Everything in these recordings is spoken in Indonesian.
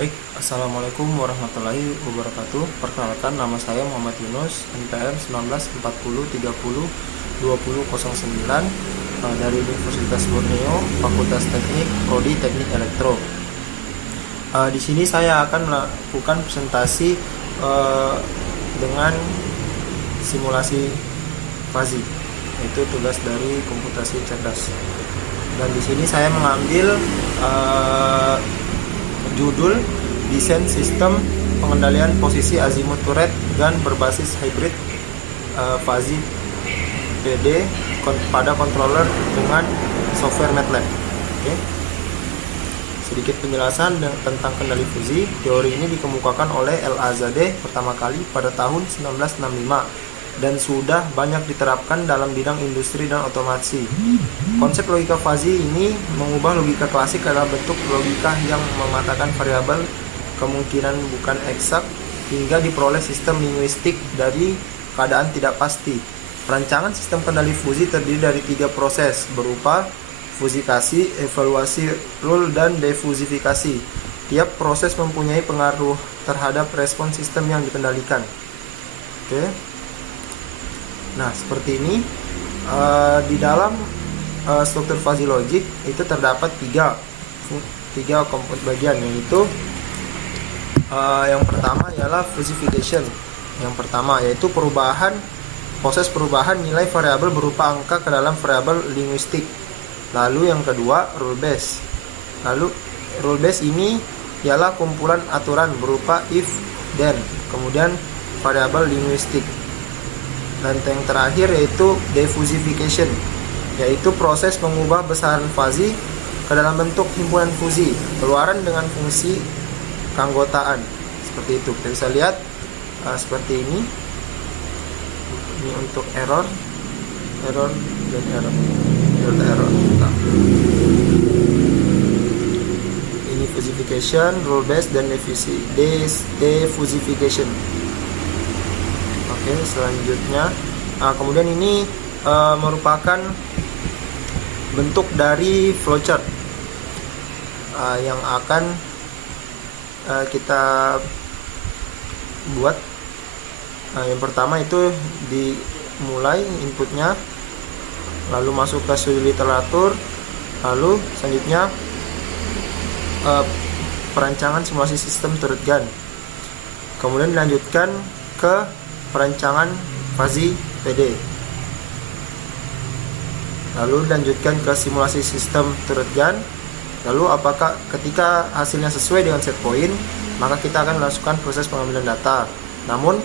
Baik, Assalamualaikum warahmatullahi wabarakatuh. Perkenalkan, nama saya Muhammad Yunus, NPM 1940302009 dari Universitas Borneo, Fakultas Teknik, Prodi Teknik Elektro. Di sini saya akan melakukan presentasi dengan simulasi fuzzy, yaitu tugas dari komputasi cerdas. Dan di sini saya mengambil judul desain sistem pengendalian posisi azimut turret gun berbasis hybrid fuzzy PD pada controller dengan software MATLAB. Oke. Sedikit penjelasan tentang kendali fuzzy. Teori ini dikemukakan oleh Al-Azadeh pertama kali pada tahun 1965 dan sudah banyak diterapkan dalam bidang industri dan otomasi. Konsep logika fuzzy ini mengubah logika klasik dalam bentuk logika yang mematakan variabel kemungkinan bukan eksak hingga diperoleh sistem linguistik dari keadaan tidak pasti. Perancangan sistem kendali fuzzy terdiri dari 3 proses berupa fuzifikasi, evaluasi rule, dan defuzifikasi. Tiap proses mempunyai pengaruh terhadap respon sistem yang dikendalikan. Oke. Nah, seperti ini. Di dalam struktur fuzzy logic itu terdapat tiga komponen bagian, yaitu yang pertama ialah fuzification. Yang pertama yaitu proses perubahan nilai variabel berupa angka ke dalam variabel linguistik. Lalu yang kedua rule base. Lalu rule base ini ialah kumpulan aturan berupa if, then, kemudian variabel linguistik. Dan yang terakhir yaitu defuzification, yaitu proses mengubah besaran fuzzy ke dalam bentuk himpunan fuzzy keluaran dengan fungsi keanggotaan. Seperti itu. Kita bisa lihat seperti ini. Ini untuk error dan error. Delta error. Nah. Ini fuzification, rule base, dan defuzification. Oke, selanjutnya kemudian ini merupakan bentuk dari flowchart yang akan kita buat. Yang pertama itu dimulai inputnya, lalu masuk ke sudah literatur, lalu selanjutnya perancangan simulasi sistem turret gun, kemudian dilanjutkan ke perancangan fuzzy PD, lalu dilanjutkan ke simulasi sistem turret gun. Lalu apakah ketika hasilnya sesuai dengan set point, maka kita akan melakukan proses pengambilan data. Namun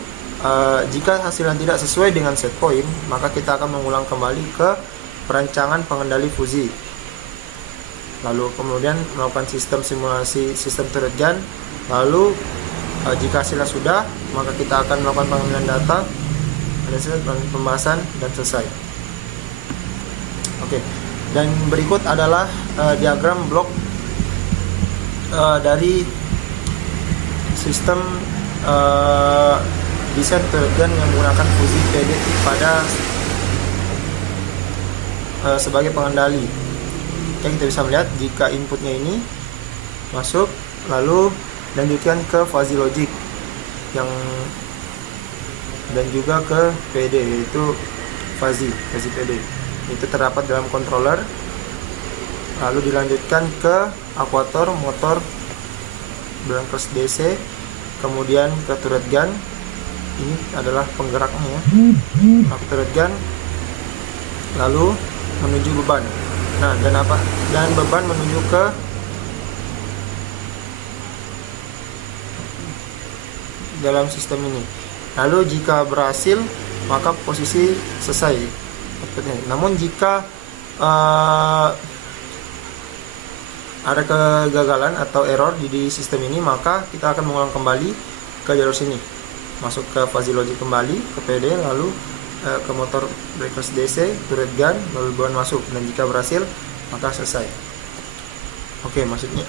jika hasilnya tidak sesuai dengan set point, maka kita akan mengulang kembali ke perancangan pengendali fuzzy. Lalu kemudian melakukan sistem simulasi sistem turret gun. Lalu jika hasilnya sudah, maka kita akan melakukan pengambilan data, pembahasan, dan selesai. Oke. Dan berikut adalah diagram blok dari sistem desain turret gun yang menggunakan fuzzy PD pada sebagai pengendali. Oke, kita bisa melihat jika inputnya ini masuk, lalu lanjutkan ke fuzzy logic yang dan juga ke PD, yaitu fuzzy PD itu terdapat dalam controller, lalu dilanjutkan ke akuator motor berangkas DC, kemudian ke turret gun. Ini adalah penggeraknya ya, turret gun, lalu menuju beban. Nah, dan beban menuju ke dalam sistem ini. Lalu jika berhasil, maka posisi selesai. Namun jika ada kegagalan atau error di sistem ini, maka kita akan mengulang kembali ke jalur sini, masuk ke fuzzy logic kembali ke PD, lalu ke motor breakers DC, turret gun, lalu beban masuk, dan jika berhasil maka selesai. Oke, maksudnya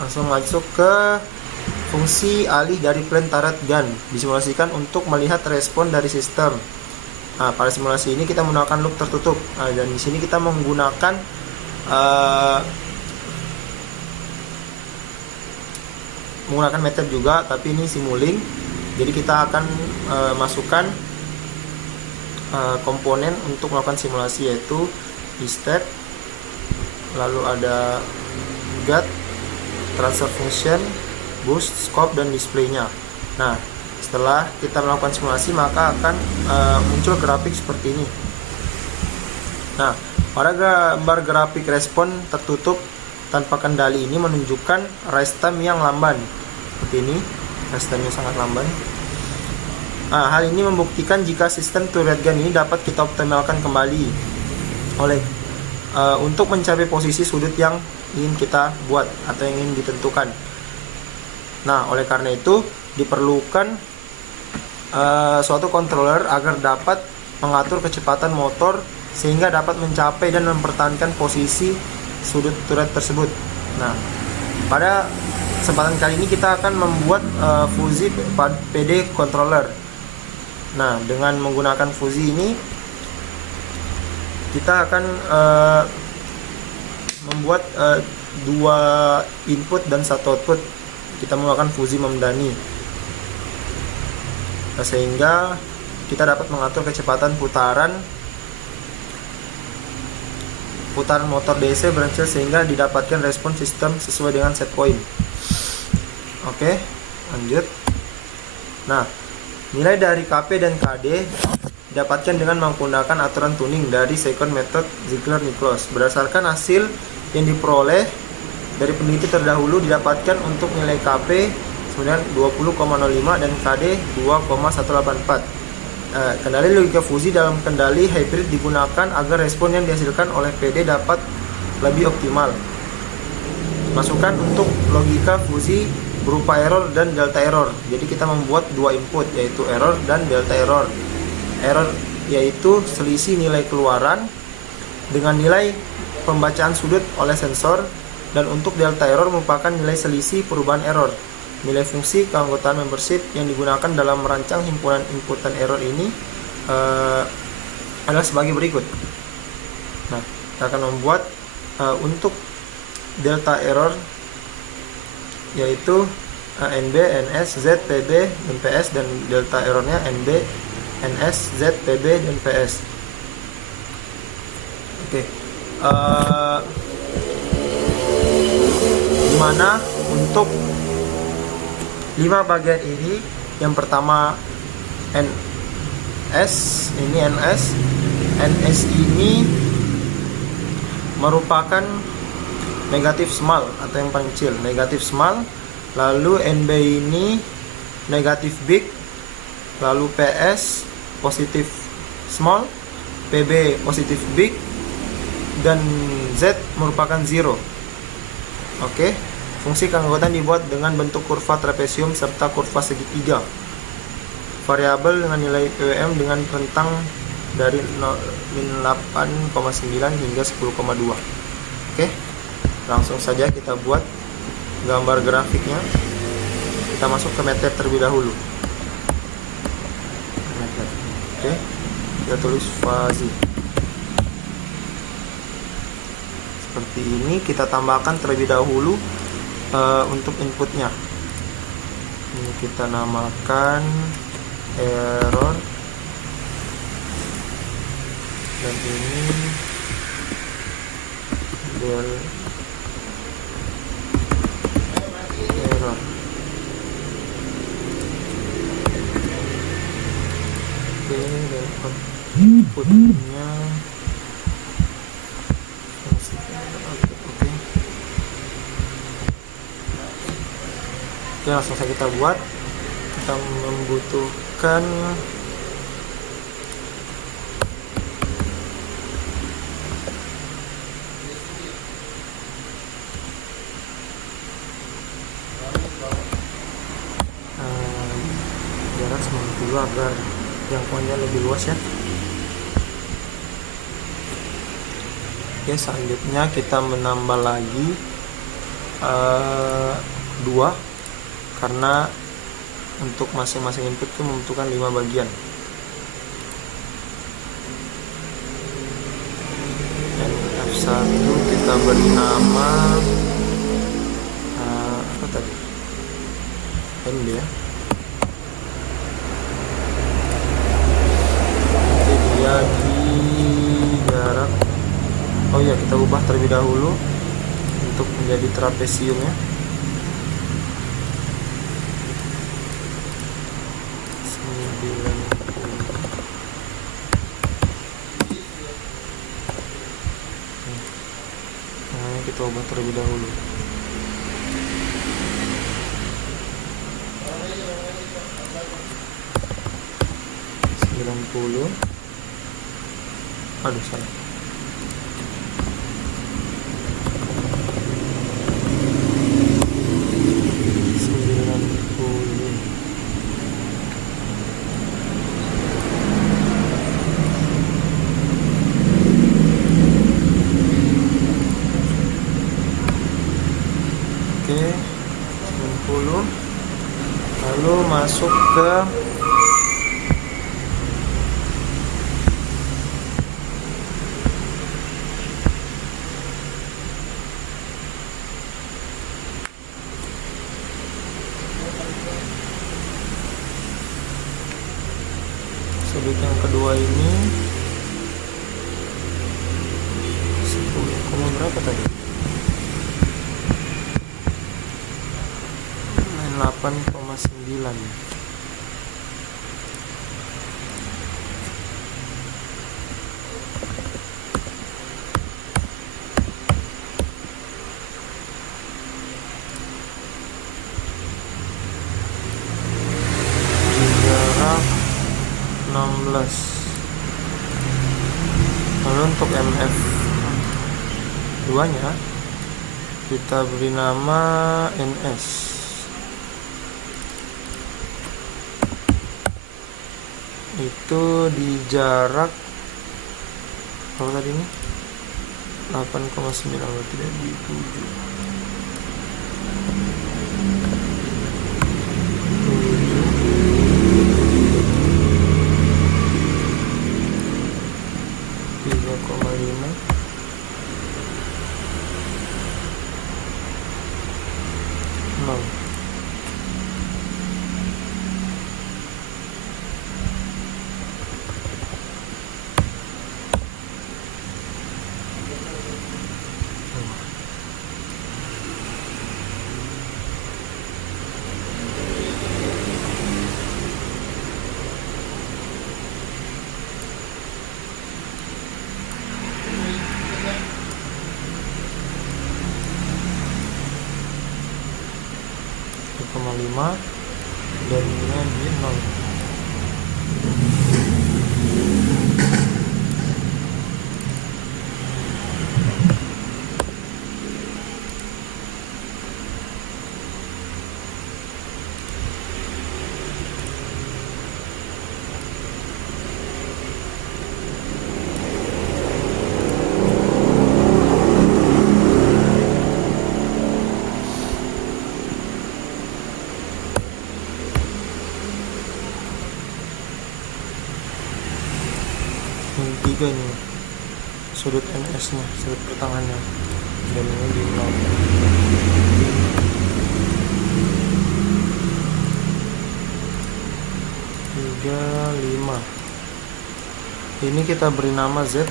langsung masuk ke fungsi alih dari plan turret gun, disimulasikan untuk melihat respon dari sistem. Nah, pada simulasi ini kita menggunakan loop tertutup. Dan di sini kita menggunakan menggunakan MATLAB juga, tapi ini Simulink. Jadi kita akan masukkan komponen untuk melakukan simulasi, yaitu step, lalu ada get, transfer function, boost, scope, dan displaynya. Nah, setelah kita melakukan simulasi maka akan muncul grafik seperti ini. Nah, pada gambar grafik respon tertutup tanpa kendali ini menunjukkan rise time yang lamban. Seperti ini, rise time-nya sangat lamban. Nah, hal ini membuktikan jika sistem turret gun ini dapat kita optimalkan kembali untuk mencapai posisi sudut yang ingin kita buat atau yang ingin ditentukan. Nah, oleh karena itu diperlukan suatu controller agar dapat mengatur kecepatan motor sehingga dapat mencapai dan mempertahankan posisi sudut turret tersebut. Nah, pada kesempatan kali ini kita akan membuat fuzzy PD controller. Nah, dengan menggunakan fuzzy ini kita akan membuat dua input dan satu output. Kita menggunakan fuzzy memdani, sehingga kita dapat mengatur kecepatan putaran motor DC berhasil sehingga didapatkan respon sistem sesuai dengan set point. Oke, lanjut. Nah, nilai dari KP dan KD didapatkan dengan menggunakan aturan tuning dari second method Ziegler-Nichols. Berdasarkan hasil yang diperoleh dari peneliti terdahulu, didapatkan untuk nilai KP 20,05 dan KD 2,184. Kendali logika fuzzy dalam kendali hybrid digunakan agar respon yang dihasilkan oleh PD dapat lebih optimal. Masukan untuk logika fuzzy berupa error dan delta error. Jadi kita membuat dua input, yaitu error dan delta error. Error yaitu selisih nilai keluaran dengan nilai pembacaan sudut oleh sensor, dan untuk delta error merupakan nilai selisih perubahan error. Nilai fungsi keanggotaan membership yang digunakan dalam merancang himpunan input dan error ini adalah sebagai berikut. Nah, kita akan membuat untuk delta error, yaitu NB, NS, Z, PB, dan PS, dan delta errornya NB, NS, Z, PB, dan PS. Oke, dimana untuk 5 bagian ini, yang pertama NS, ini NS ini merupakan negatif small atau yang paling kecil, negatif small. Lalu NB ini negatif big, lalu PS positif small, PB positif big, dan Z merupakan zero. Oke, fungsi keanggotaan dibuat dengan bentuk kurva trapesium serta kurva segitiga. Variabel dengan nilai PWM dengan rentang dari 8,9 hingga 10,2. Oke, langsung saja kita buat gambar grafiknya. Kita masuk ke MATLAB terlebih dahulu. Oke, kita tulis fuzzy. Seperti ini, kita tambahkan terlebih dahulu untuk inputnya. Ini kita namakan error, dan ini del error. Oke, dan inputnya Oke, langsung saja kita buat. Kita membutuhkan jarak 90 agar jangkauannya lebih luas ya. Oke, selanjutnya kita menambah lagi 2, karena untuk masing-masing input itu membutuhkan 5 bagian. Dan F1 kita beri nama apa tadi? ND ya. Nanti dia di jarak, oh ya, kita ubah terlebih dahulu untuk menjadi trapesium ya. 90. Nah, kita ubah terlebih dahulu. Aduh, salah. Oke, 90. Lalu masuk ke sudut yang kedua ini. 10, berapa tadi? 8,9. Jarak 16. Lalu untuk MF 2 nya kita beri nama NS. Itu di jarak berapa tadi ini? 8,9, berarti di 7. lima dan ini di 0. Yang 3 ini sudut NS nya, sudut pertengahannya, dan ini di 0. 35. Ini kita beri nama Z.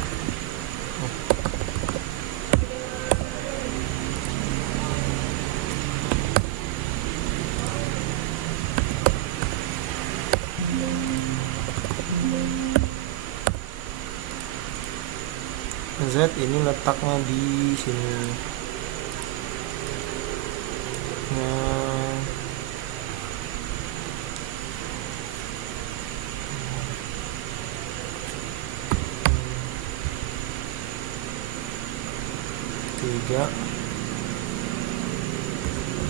Z ini letaknya di sini. Nah, tiga,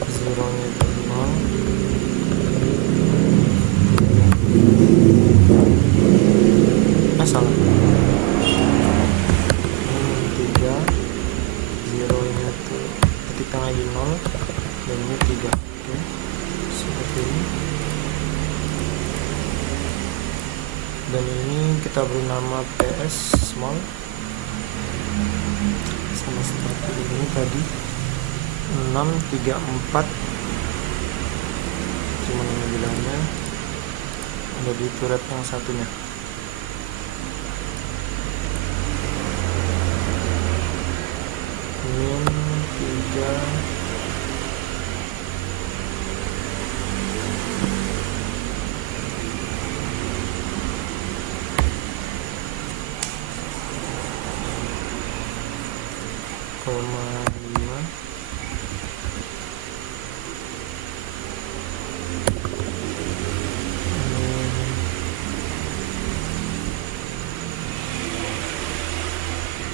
zeronya itu 0. Salah. 3, zeronya itu titik tengah di 0 dan ini 3. Oke, seperti ini. Dan ini kita beri nama PS small, sama seperti ini tadi. 6, 3, 4, 5, pengambilannya ada di turret yang satunya. Min 3 koma 5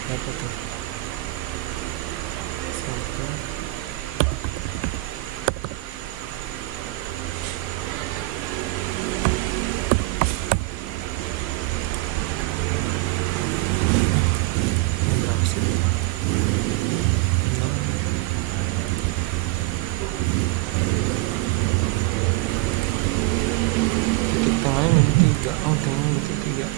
apa tuh satu berapa sih 6 titik tengahnya min 3. Oh tengahnya titik 3.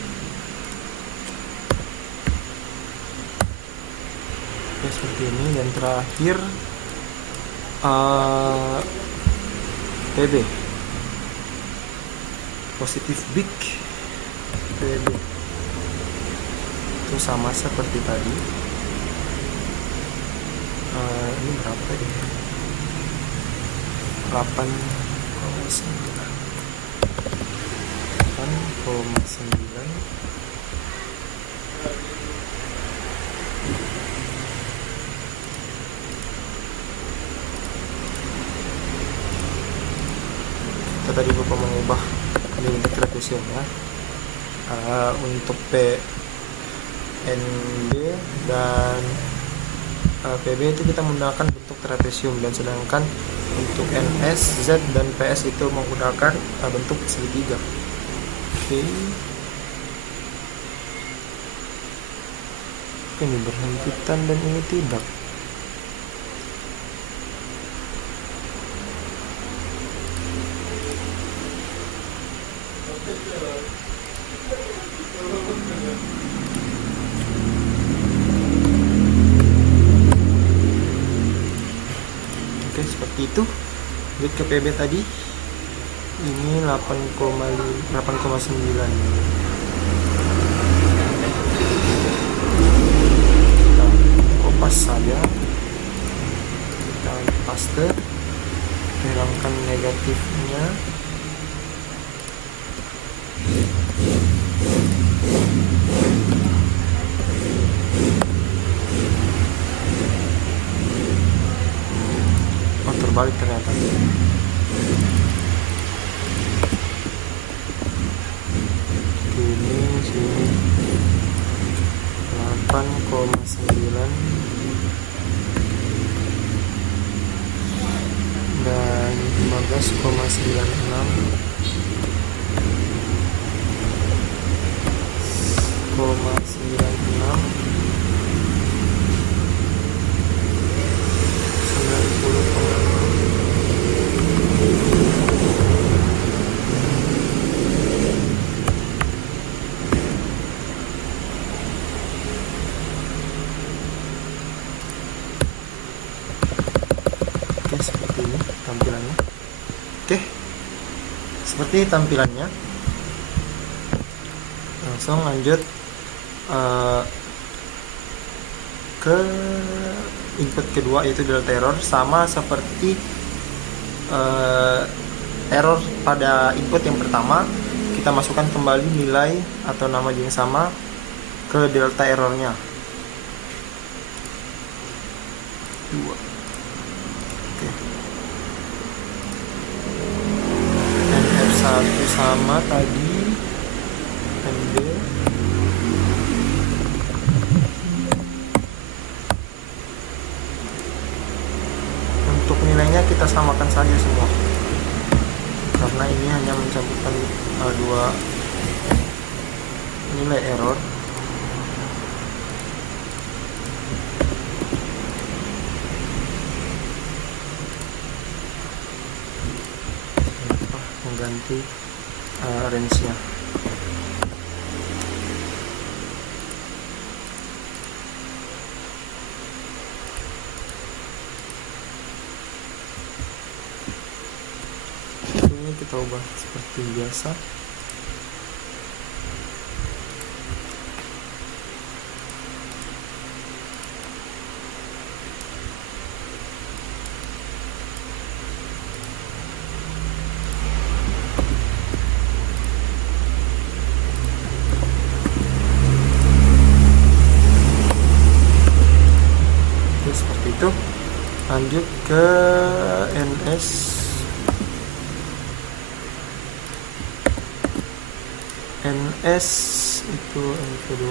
Oke, seperti ini. Dan terakhir PB positif big PB itu sama seperti tadi. Ini berapa ya? 8,9 kita tadi lupa mengubah ini untuk trapesium ya. Untuk PND dan PB itu kita menggunakan bentuk trapesium, dan sedangkan untuk NS, Z dan PS itu menggunakan bentuk segitiga. Oke. Ini berhempitan dan ini tidak. Oke, seperti itu. Lihat ke PB tadi. Ini 8,9. Kita kopas saja. Kita paste. Hilangkan negatifnya. Terbalik ternyata. Sini 8,9 dan 15,96 seperti ini tampilannya. Oke, seperti tampilannya. Langsung lanjut ke input kedua, yaitu delta error. Sama seperti error pada input yang pertama, kita masukkan kembali nilai atau nama yang sama ke delta errornya 2. NF1 sama tadi, ND untuk nilainya kita samakan saja semua, karena ini hanya mencampurkan dua nilai error. Ganti range-nya. Ini ini kita ubah seperti biasa. Seperti itu. Lanjut ke NS itu NV2.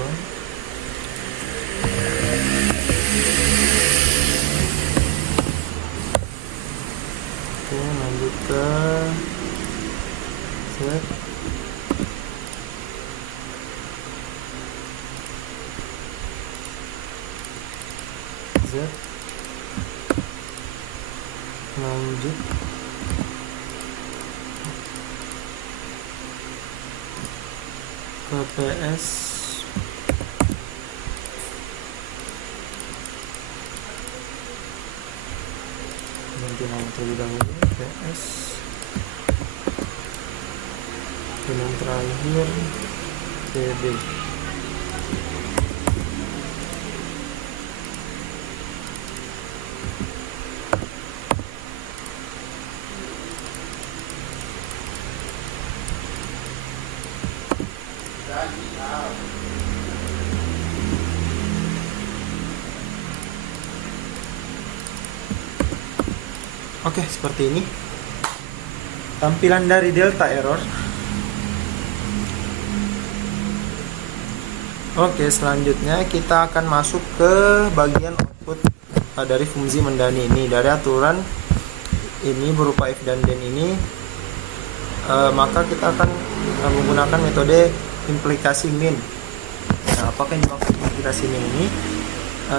Oke, lanjut ke Z. Lanjut ke PS. Ganti nama terlebih dahulu, PS, dan yang terakhir PB. Oke, seperti ini tampilan dari delta error. Oke, selanjutnya kita akan masuk ke bagian output dari fungsi mendani ini. Dari aturan ini berupa if dan then ini, maka kita akan menggunakan metode implikasi min. Nah, apakah yang dimaksud implikasi min ini?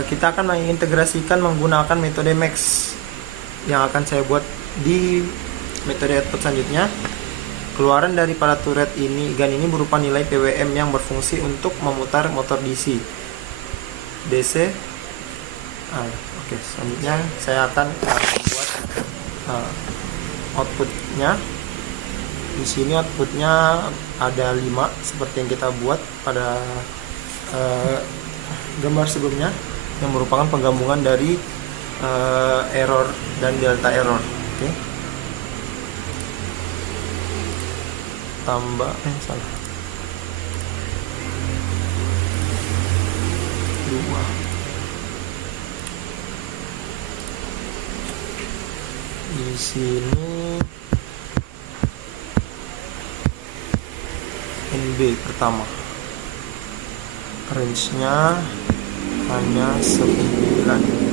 Kita akan mengintegrasikan menggunakan metode max yang akan saya buat di metode output selanjutnya. Keluaran dari pada turret ini GAN ini berupa nilai PWM yang berfungsi untuk memutar motor DC. Oke, selanjutnya saya akan membuat outputnya. Di sini outputnya ada 5 seperti yang kita buat pada gambar sebelumnya, yang merupakan penggabungan dari error dan delta error. Oke. Tambah salah. 2. Di sini NB pertama. Range-nya hanya 9.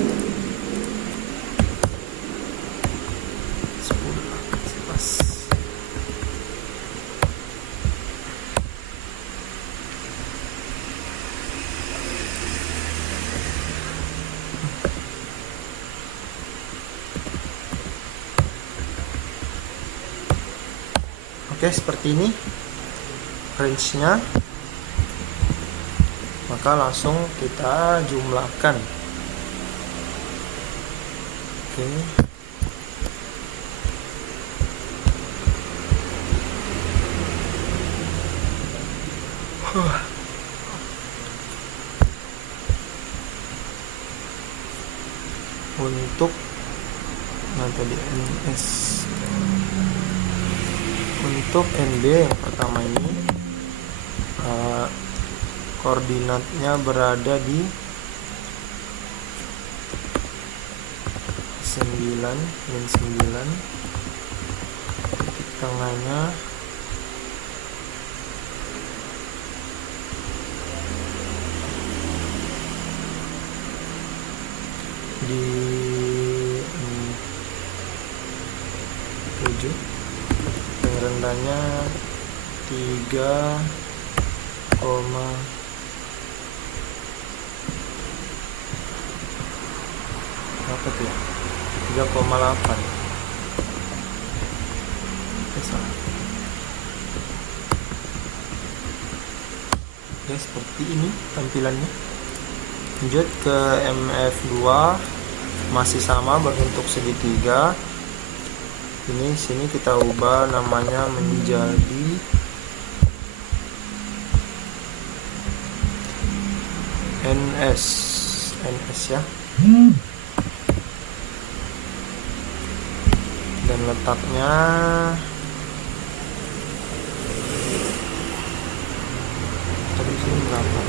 Oke, seperti ini range-nya. Maka langsung kita jumlahkan. Oke. Untuk tadi NS, untuk NB yang pertama ini koordinatnya berada di 9 dan 9, titik tengahnya di 7, yang rendahnya 3, berapa tuh ya? 3,8. Ya, seperti ini tampilannya. Lanjut ke MF2, masih sama berbentuk segitiga. Ini sini kita ubah namanya menjadi NS ya. Dan letaknya tadi sini berapa?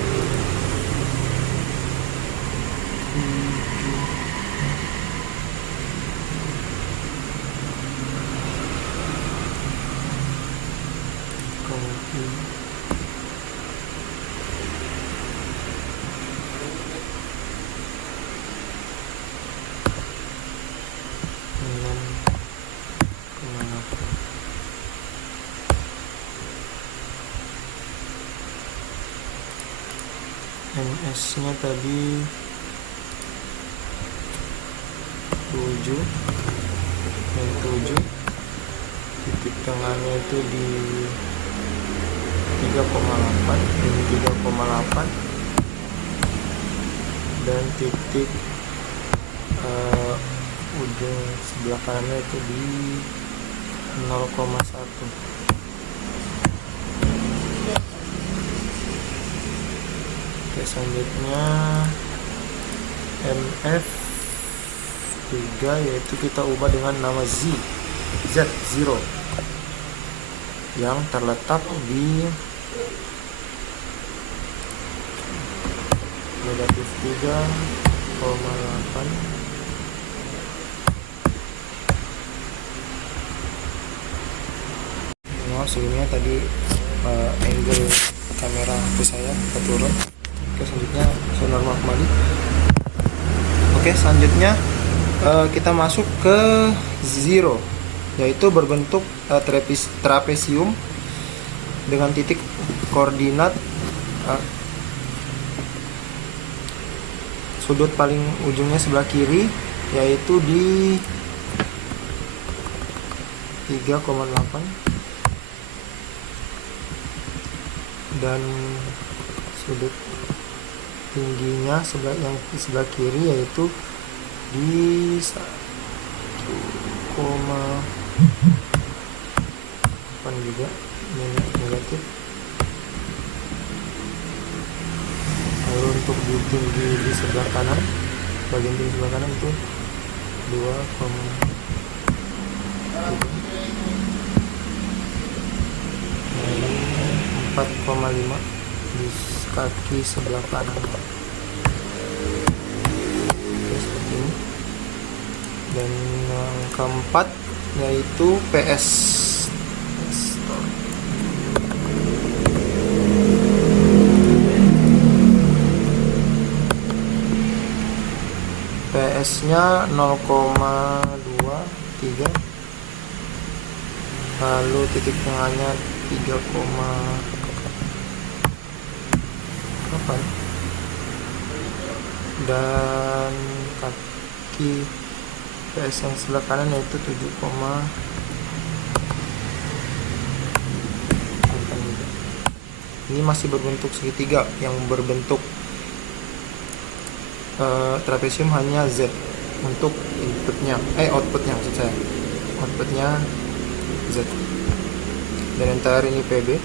6,8. NS nya tadi 7, titik tengahnya itu di 3,8, ini 3,8, dan titik ujung sebelah kanannya itu di 0,1. Oke, selanjutnya MF 3, yaitu kita ubah dengan nama Z0 yang terletak di negatif 3,8. Sebelumnya tadi angle kamera HP saya turun. Oke, selanjutnya saya normal kembali. Oke, selanjutnya kita masuk ke zero, yaitu berbentuk trapesium dengan titik koordinat sudut paling ujungnya sebelah kiri, yaitu di 3,8, dan sudut tingginya yang sebelah kiri yaitu di 1,8 juga negatif. Lalu untuk di tinggi di sebelah kanan, bagian tinggi sebelah kanan itu 2,3. 4,5 di kaki sebelah kanan. Oke, seperti ini. Dan yang keempat yaitu PS. PS nya 0,23, lalu titik tengahnya 3,8, dan kaki PS yang sebelah kanan yaitu 7,8. Ini masih berbentuk segitiga yang berbentuk trapesium, hanya Z untuk outputnya maksud saya, outputnya Z. Dan yang terakhir ini PB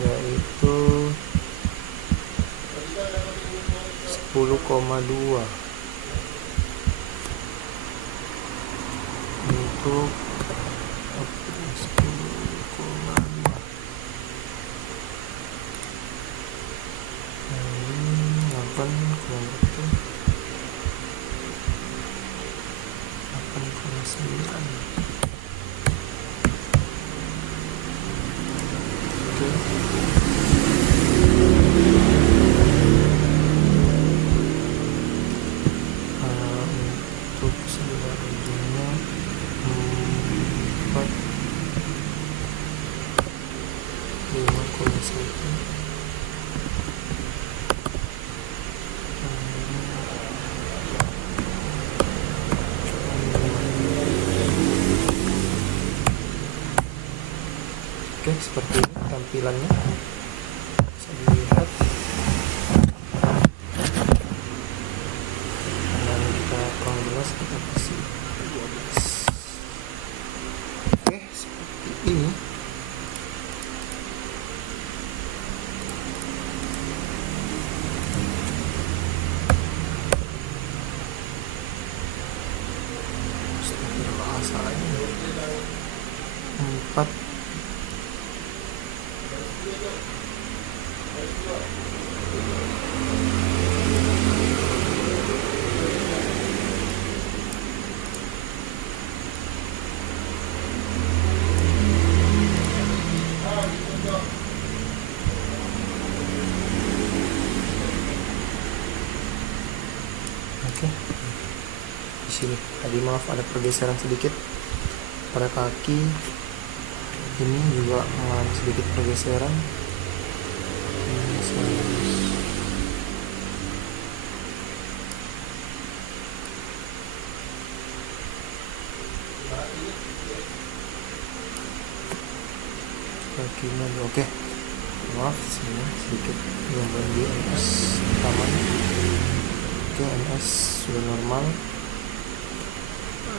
yaitu 10,2 untuk 10,2. Ini 8,9. Oke. Untuk sebelah ujungnya 5,1. Oke, seperti ini tampilannya, bisa dilihat. Oke. Di sini tadi maaf ada pergeseran sedikit pada kaki, ini juga mengalami sedikit pergeseran. Ini kakinya oke. Maaf sini sedikit gangguan di NS taman. Oke, NS sudah normal.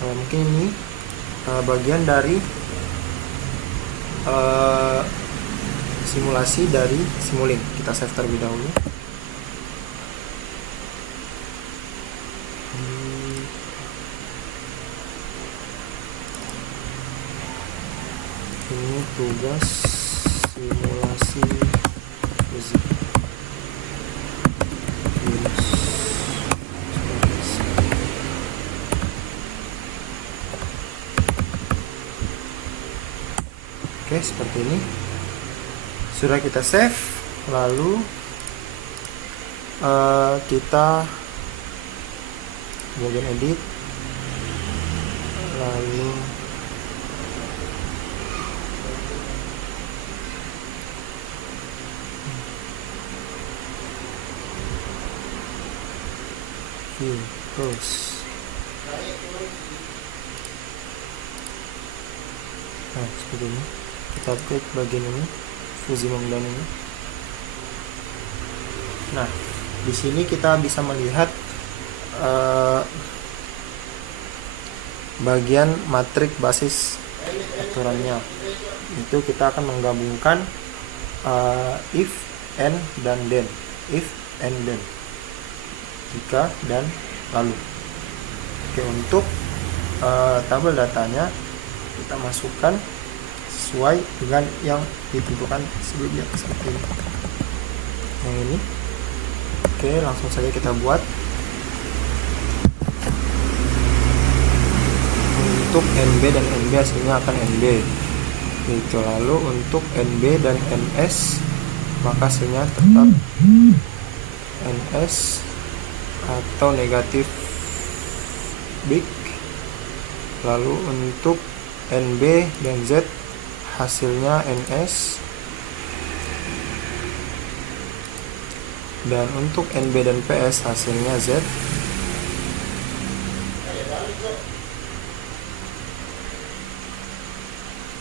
Mungkin ini bagian dari simulasi dari Simulink. Kita save terlebih dahulu. Ini tugas simulasi fisik. Oke, seperti ini sudah kita save. Lalu kita bagian edit, lalu view close. Nah, seperti ini. Kita klik bagian ini, Fusimum dan ini. Nah, di sini kita bisa melihat bagian matrik basis aturannya. Itu kita akan menggabungkan if, and, dan then. If, and, then. Jika, dan, lalu. Oke, untuk tabel datanya kita masukkan sesuai dengan yang ditentukan sebelumnya seperti ini. Yang ini. Oke, langsung saja kita buat. Untuk NB dan NB hasilnya akan NB. Itu lalu untuk NB dan NS maka hasilnya tetap NS atau negatif big. Lalu untuk NB dan Z hasilnya NS, dan untuk NB dan PS hasilnya Z.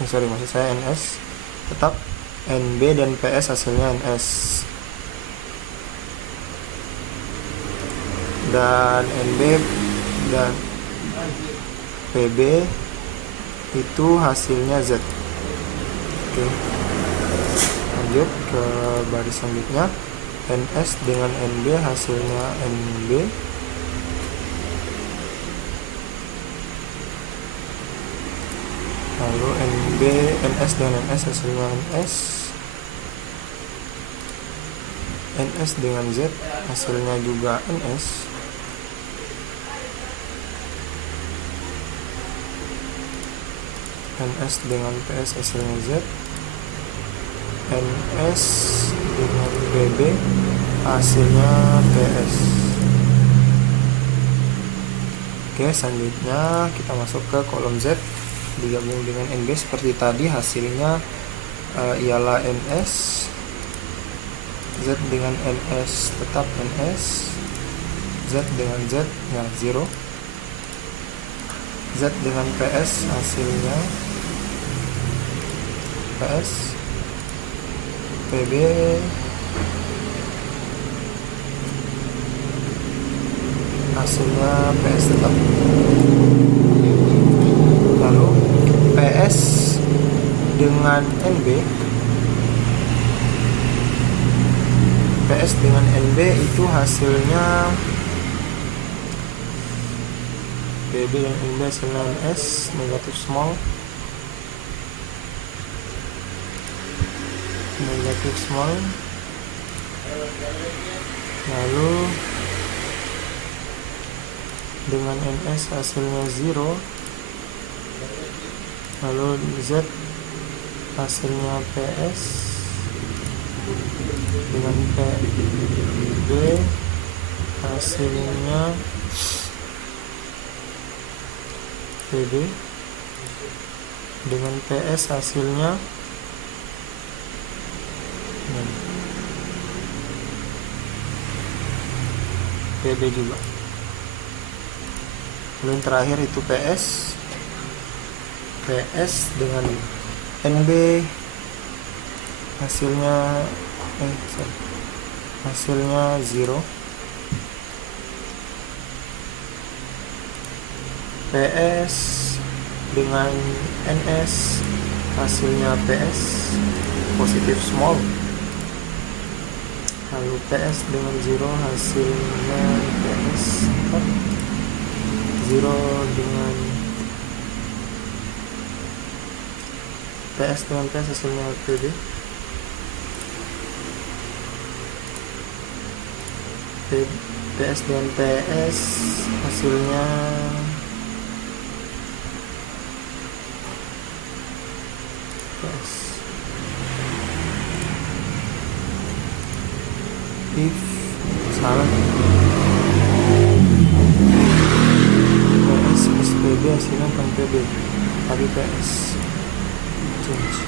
Maksud saya NS, tetap NB dan PS hasilnya NS, dan NB dan PB itu hasilnya Z. Oke, lanjut ke baris selanjutnya. NS dengan NB hasilnya NB, lalu NB, NS dengan NS hasilnya NS, NS dengan Z hasilnya juga NS, NS dengan PS hasilnya Z, NS dengan PB hasilnya PS. Oke, selanjutnya kita masuk ke kolom Z digabung dengan NB seperti tadi, hasilnya ialah NS. Z dengan NS tetap NS, Z dengan Z ya 0, Z dengan PS hasilnya PS, PB hasilnya PS tetap. Lalu PS dengan NB, PS dengan NB itu hasilnya PB dan NB hasilnya NS negatif small. negatif small, lalu dengan ns hasilnya 0, lalu z hasilnya ps, dengan pb hasilnya pb, dengan ps hasilnya pb juga. Lalu yang terakhir itu ps dengan nb hasilnya hasilnya 0, ps dengan ns hasilnya ps positif small, lalu ps dengan 0 hasilnya ps 0, dengan ps hasilnya pb, ps dengan ps hasilnya ps. If salah, ps plus pb hasilnya bukan pb tapi ps. Change.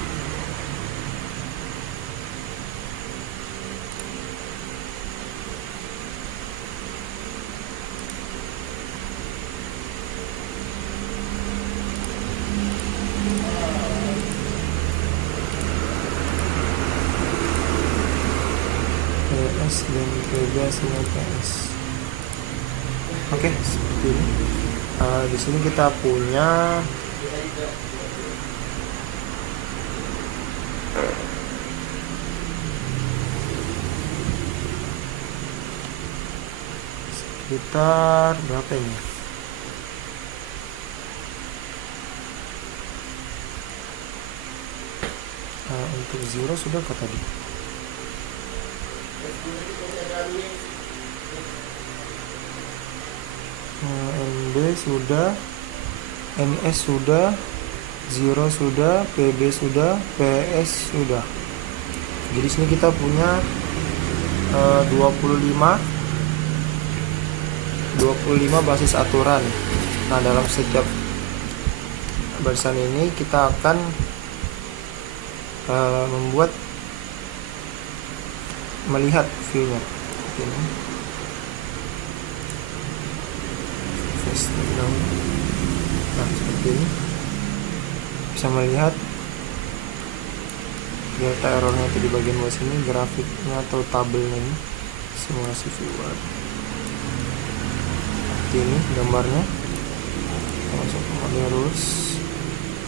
ps dan pb hasilnya ps. Oke, seperti ini. Di sini kita punya sekitar berapa ini? Untuk 0 sudah kok tadi? NB sudah, NS sudah, 0 sudah, PB sudah, PS sudah. Jadi sini kita punya 25 basis aturan. Nah, dalam setiap barisan ini kita akan melihat view-nya ini. Nah, seperti ini bisa melihat delta errornya itu di bagian bawah sini, grafiknya atau tabelnya ini, simulasi viewer. Seperti ini gambarnya. Kita masuk ke model rules.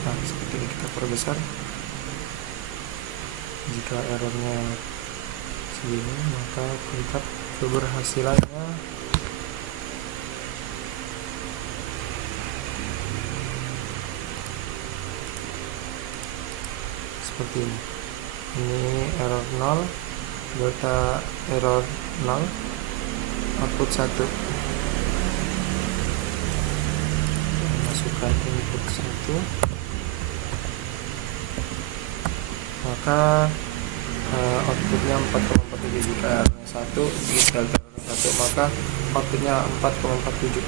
Nah, seperti ini kita perbesar. Jika errornya segini, maka tingkat keberhasilannya seperti ini. Ini error 0, delta error 0, output 1. Masukkan input 1, maka outputnya 4,47. Jika errornya 1, delta error 1, maka outputnya 4,47.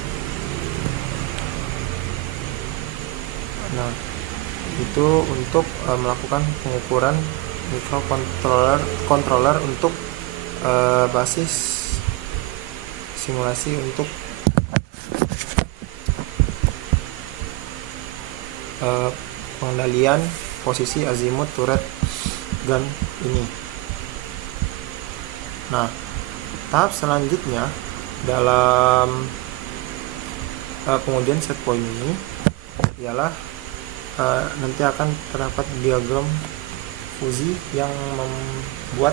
Nah, itu untuk melakukan pengukuran microcontroller untuk basis simulasi untuk pengendalian posisi azimut turret gun ini. Nah, tahap selanjutnya dalam pengujian set point ini ialah nanti akan terdapat diagram fuzi yang membuat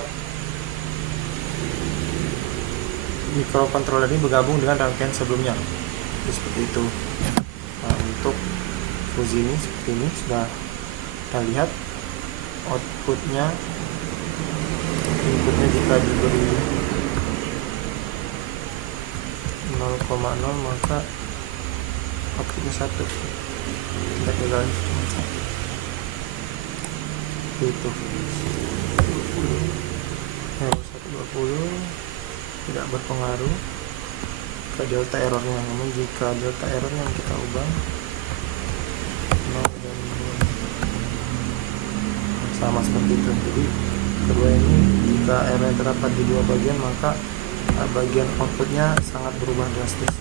microcontroller ini bergabung dengan rangkaian sebelumnya. Jadi, seperti itu. Nah, untuk fuzi ini seperti ini sudah kita lihat outputnya Berikutnya jika diberi 0,0 maka outputnya 1. Kita gagal cuma 1. Itu 20 120 tidak berpengaruh ke delta errornya. Namun jika delta errornya yang kita ubah 0 dan 2 sama seperti itu. Jadi kedua ini jika error terdapat di dua bagian maka bagian outputnya sangat berubah drastis.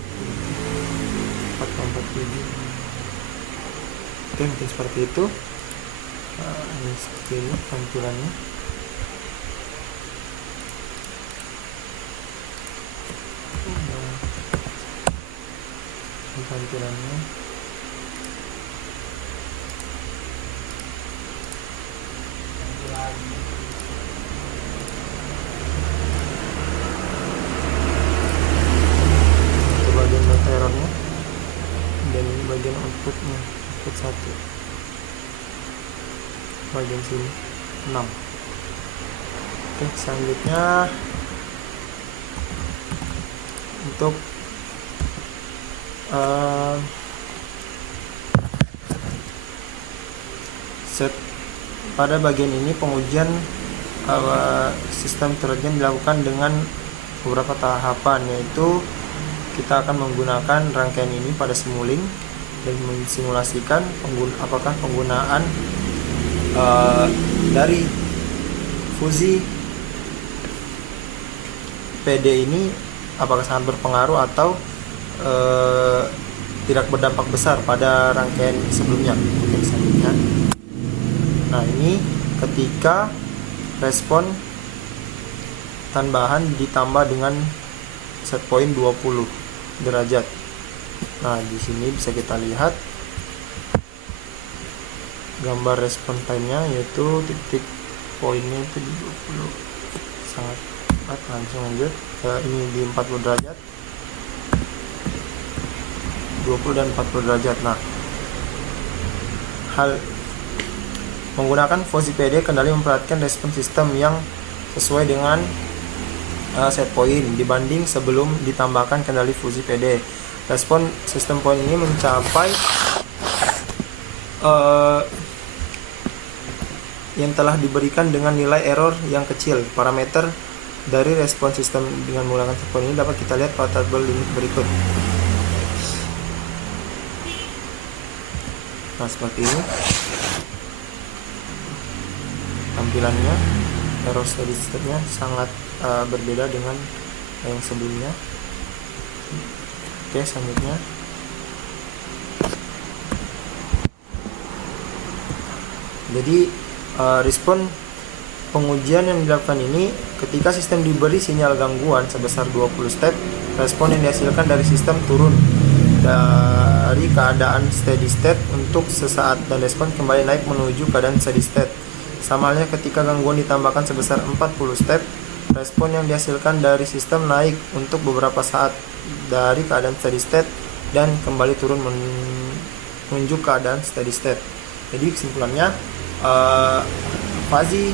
4,47. Oke, mungkin seperti itu. Ini seperti ini tampilannya. Tampilannya itu bagian data errornya, dan ini bagian outputnya, output 1 bagian sini 6. Oke, selanjutnya untuk pada bagian ini pengujian sistem Trojan dilakukan dengan beberapa tahapan, yaitu kita akan menggunakan rangkaian ini pada Simulink dan mensimulasikan apakah penggunaan dari fuzzy PD ini apakah sangat berpengaruh atau tidak berdampak besar pada rangkaian sebelumnya. Oke, selanjutnya. Nah, ini ketika respon tambahan ditambah dengan set point 20 derajat. Nah, di sini bisa kita lihat gambar respon time-nya, yaitu titik poinnya itu di 20. Sangat cepat. Langsung lanjut ke ini di 40 derajat. 20 dan 40 derajat. Nah, hal menggunakan fuzzy PD kendali memperhatikan respon sistem yang sesuai dengan set point dibanding sebelum ditambahkan kendali fuzzy PD. Respon sistem point ini mencapai yang telah diberikan dengan nilai error yang kecil. Parameter dari respon sistem dengan menggunakan set point ini dapat kita lihat pada tabel limit berikut. Nah, seperti ini tampilannya. Error steady state-nya sangat berbeda dengan yang sebelumnya. Oke, selanjutnya jadi respon pengujian yang dilakukan ini ketika sistem diberi sinyal gangguan sebesar 20 step, respon yang dihasilkan dari sistem turun dari keadaan steady state untuk sesaat dan respon kembali naik menuju keadaan steady state. Sama halnya ketika gangguan ditambahkan sebesar 40 step, respon yang dihasilkan dari sistem naik untuk beberapa saat dari keadaan steady state dan kembali turun menuju keadaan steady state. Jadi kesimpulannya, fuzzy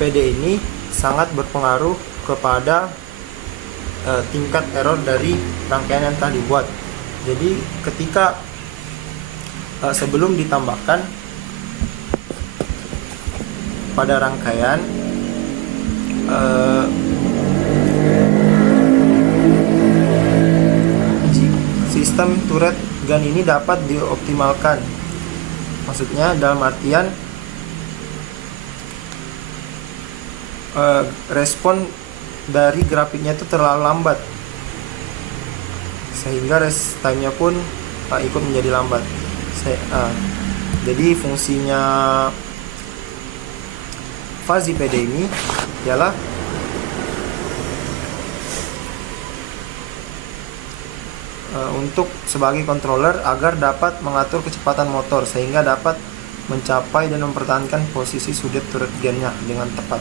PD ini sangat berpengaruh kepada tingkat error dari rangkaian yang telah dibuat. Jadi ketika sebelum ditambahkan pada rangkaian sistem turret gun ini dapat dioptimalkan. Maksudnya dalam artian respon dari grafiknya itu terlalu lambat, sehingga rest time-nya pun ikut menjadi lambat. Jadi fungsinya fuzzy PD ini ialah untuk sebagai controller agar dapat mengatur kecepatan motor sehingga dapat mencapai dan mempertahankan posisi sudut turret gun-nya dengan tepat.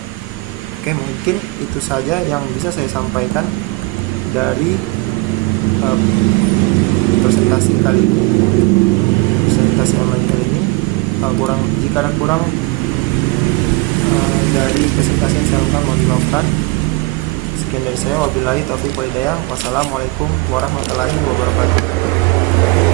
Oke, mungkin itu saja yang bisa saya sampaikan dari presentasi kali ini. Presentasi online kali ini jika ada kurang dari presentasi yang saya lakukan mohon dimaafkan. Sekian dari saya, wabillahi taufiq wal hidayah. Wassalamualaikum warahmatullahi wabarakatuh.